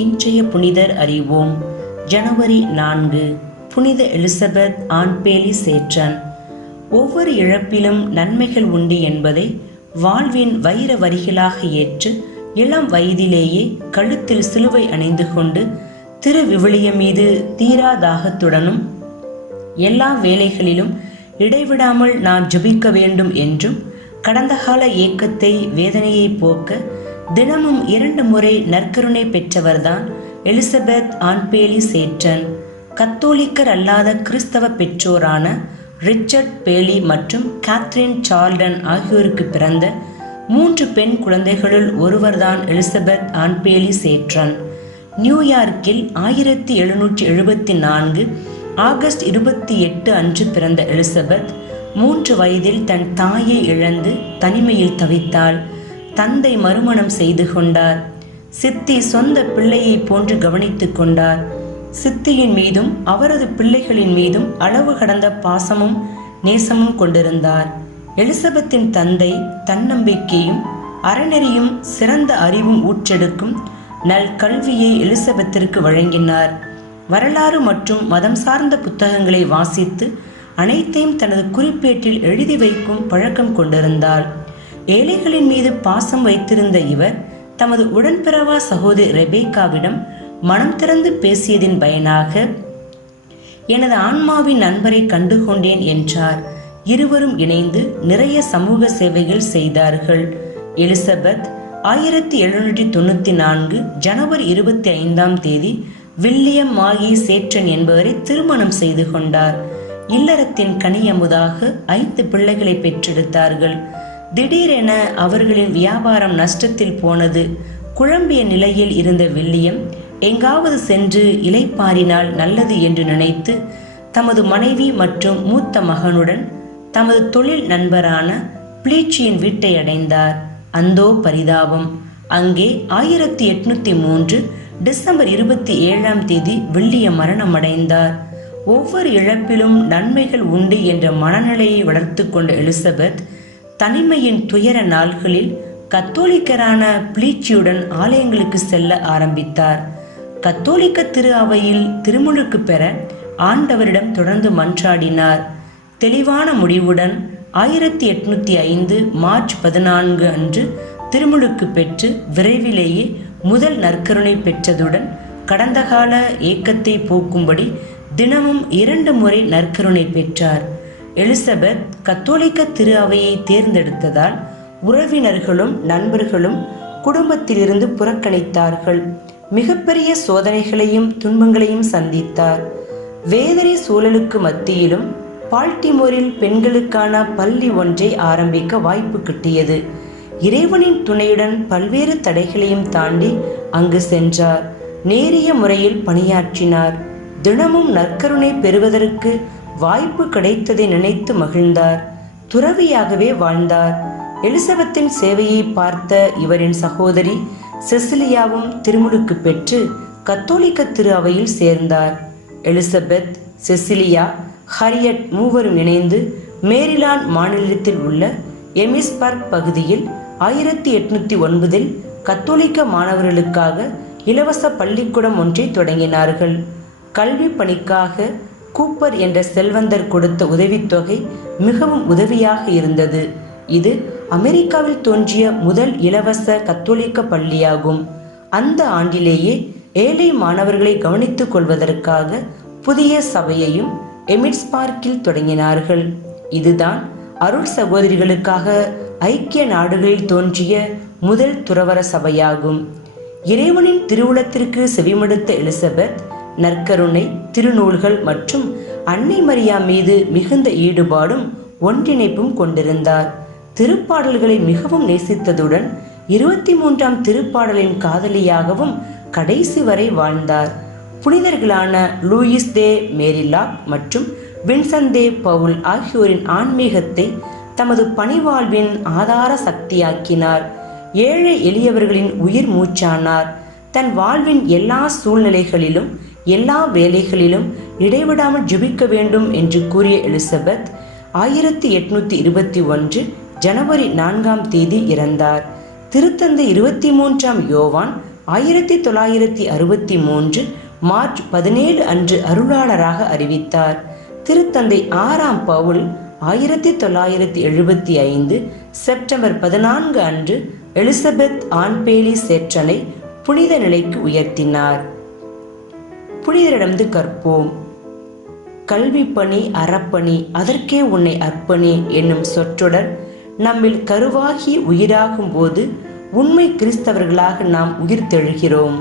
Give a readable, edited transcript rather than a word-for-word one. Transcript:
இன்றைய புனிதர் அறிவோம். ஜனவரி 4. புனித எலிசபெத் ஆன்பேலி சேற்றன். ஒவ்வொரு இழப்பிலும் நன்மைகள் உண்டு என்பதை வாழ்வின் வைர வரிகளாக ஏற்று இளம் வயதிலேயே கழுத்தில் சிலுவை அணிந்து கொண்டு திருவிவிலியம் மீது தீரா தாகத்துடனும் எல்லா வேலைகளிலும் இடைவிடாமல் நாம் ஜெபிக்க வேண்டும் என்றும் கடந்த கால ஏக்கத்தை வேதனையை போக்க தினமும் 2 முறை நற்கருணை பெற்றவர்தான் எலிசபெத் ஆன்பேலி சேற்றன். கத்தோலிக்கர் அல்லாத கிறிஸ்தவ பெற்றோரான ரிச்சர்ட் பேலி மற்றும் கேத்ரின் சார்ல்டன் ஆகியோருக்கு பிறந்த 3 பெண் குழந்தைகளுள் ஒருவர்தான் எலிசபெத் ஆன்பேலி சேற்றன். நியூயார்க்கில் 1774 ஆகஸ்ட் 28 அன்று பிறந்த எலிசபெத் 3 வயதில் தன் தாயை இழந்து தனிமையில் தவித்தாள். தந்தை மறுமணம் செய்து கொண்டார். சித்தி சொந்த பிள்ளையை போன்று கவனித்துக் கொண்டார். சித்தியின் மீதும் அவரது பிள்ளைகளின் மீதும் அளவு கடந்த பாசமும் நேசமும் கொண்டிருந்தார். எலிசபெத்தின் தந்தை தன்னம்பிக்கையும் அறநெறியும் சிறந்த அறிவும் ஊற்றெடுக்கும் நல் கல்வியை எலிசபெத்திற்கு வழங்கினார். வரலாறு மற்றும் மதம் சார்ந்த புத்தகங்களை வாசித்து அனைத்தையும் தனது குறிப்பேட்டில் எழுதி வைக்கும் பழக்கம் கொண்டிருந்தார். ஏழைகளின் மீது பாசம் வைத்திருந்த இவர் தமது உடன்பிறவா சகோதரி ரெபேக்காவிடம் மனம் திறந்து பேசியதின் பயனாக எனது ஆன்மாவின் நண்பரை கண்டுகொண்டேன் என்றார். இருவரும் இணைந்து நிறைய சமூக சேவைகள் செய்தார்கள். எலிசபெத் 1794 ஜனவரி 25 வில்லியம் மாகி சேற்றன் என்பவரை திருமணம் செய்து கொண்டார். இல்லறத்தின் கனியமுதாக 5 பிள்ளைகளை பெற்றெடுத்தார்கள். திடீரென அவர்களின் வியாபாரம் நஷ்டத்தில் போனது. குழம்பிய நிலையில் இருந்த வில்லியம் எங்காவது சென்று இளைப்பாறினால் நல்லது என்று நினைத்து தமது மனைவி மற்றும் மூத்த மகனுடன் தமது தொழில் நண்பரான பிளீச்சியின் வீட்டை அடைந்தார். அந்தோ பரிதாபம்! அங்கே 1803 டிசம்பர் 27 வில்லியம் மரணமடைந்தார். ஒவ்வொரு இழப்பிலும் நன்மைகள் உண்டு என்ற மனநிலையை வளர்த்து கொண்ட எலிசபெத் தனிமையின் துயர நாள்களில் கத்தோலிக்கரான பிளீச்சியுடன் ஆலயங்களுக்கு செல்ல ஆரம்பித்தார். கத்தோலிக்க திரு அவையில் திருமுழுக்கு பெற ஆண்டவரிடம் தொடர்ந்து மன்றாடினார். தெளிவான முடிவுடன் 1805 மார்ச் 14 அன்று திருமுழுக்கு பெற்று விரைவிலேயே முதல் நற்கருணை பெற்றதுடன் கடந்த கால ஏக்கத்தை போக்கும்படி தினமும் 2 முறை நற்கருணை பெற்றார். எலிசபெத் கத்தோலிக்க திரு அவையை தேர்ந்தெடுத்ததால் உறவினர்களும் நண்பர்களும் குடும்பத்திலிருந்து புறக்கணித்தார்கள். மிகப்பெரிய சோதனைகளையும் துன்பங்களையும் சந்தித்தார். வேதனை சூழலுக்கு மத்தியிலும் பால்டிமோரில் பெண்களுக்கான பள்ளி ஒன்றை ஆரம்பிக்க வாய்ப்பு கிட்டியது. இறைவனின் துணையுடன் பல்வேறு தடைகளையும் தாண்டி அங்கு சென்றார். நேரிய முறையில் பணியாற்றினார். தினமும் நற்கருணை பெறுவதற்கு வாய்ப்பு கிடைத்ததை நினைத்து மகிழ்ந்தார். துறவியாகவே வாழ்ந்தார். எலிசபெத்தின் சேவையை பார்த்த இவரின் சகோதரி செசிலியாவும் திருமுழுக்கு பெற்று கத்தோலிக்க திரு அவையில் சேர்ந்தார். எலிசபெத், செசிலியா, ஹரியட் மூவரும் இணைந்து மேரிலாந்து மாநிலத்தில் உள்ள எமிஸ்பர்க் பகுதியில் 1809 கத்தோலிக்க மாணவர்களுக்காக இலவச பள்ளிக்கூடம் ஒன்றை தொடங்கினார்கள். கல்வி பணிக்காக கூப்பர் என்ற செல்வந்தர் கொடுத்த உதவித்தொகை மிகவும் உதவியாக இருந்தது. இது அமெரிக்காவில் தோன்றிய முதல் இலவச கத்தோலிக்க பள்ளியாகும். அந்த ஆண்டிலேயே ஏழை மாணவர்களை கவனித்துக் கொள்வதற்காக புதிய சபையையும் எமிட்ஸ்பார்க்கில் தொடங்கினார்கள். இதுதான் அருள் சகோதரிகளுக்காக ஐக்கிய நாடுகளில் தோன்றிய முதல் துறவற சபையாகும். இறைவனின் திருவுளத்திற்கு செவிமடுத்த எலிசபெத் நற்கருணை, திருநூல்கள் மற்றும் அன்னை மரியா மீது மிகுந்த ஈடுபாடும் ஒன்றிணைப்பும் கொண்டிருந்தார். திருப்பாடல்களை மிகவும் நேசித்ததுடன் 23ஆம் திருப்பாடலின் காதலியாகவும் கடைசி வரை வாழ்ந்தார். புனிதர்களான லூயிஸ் தே மேரிலாக் மற்றும் வின்சென்ட் தே பவுல் ஆகியோரின் ஆன்மீகத்தை தமது பணிவாழ்வின் ஆதார சக்தியாக்கினார். ஏழை எளியவர்களின் உயிர் மூச்சானார். தன் வாழ்வின் எல்லா சூழ்நிலைகளிலும் எல்லா வேலைகளிலும் இடைவிடாமல் ஜெபிக்க வேண்டும் என்று கூறிய எலிசபெத் 1821 ஜனவரி 4 இறந்தார். திருத்தந்தை 23ஆம் யோவான் 1963 மார்ச் 17 அன்று அருளாளராக அறிவித்தார். திருத்தந்தை 6ஆம் பவுல் 1975 செப்டம்பர் 14 அன்று எலிசபெத் ஆன்பேலி சேற்றனை புனித நிலைக்கு உயர்த்தினார். புனிதரிடமிருந்து கற்போம். கல்வி பணி அறப்பணி அதற்கே உன்னை அர்ப்பணி என்னும் சொற்றொடர் நம்மில் கருவாகி உயிராகும் போது உண்மை கிறிஸ்தவர்களாக நாம் உயிர்த்தெழுகிறோம்.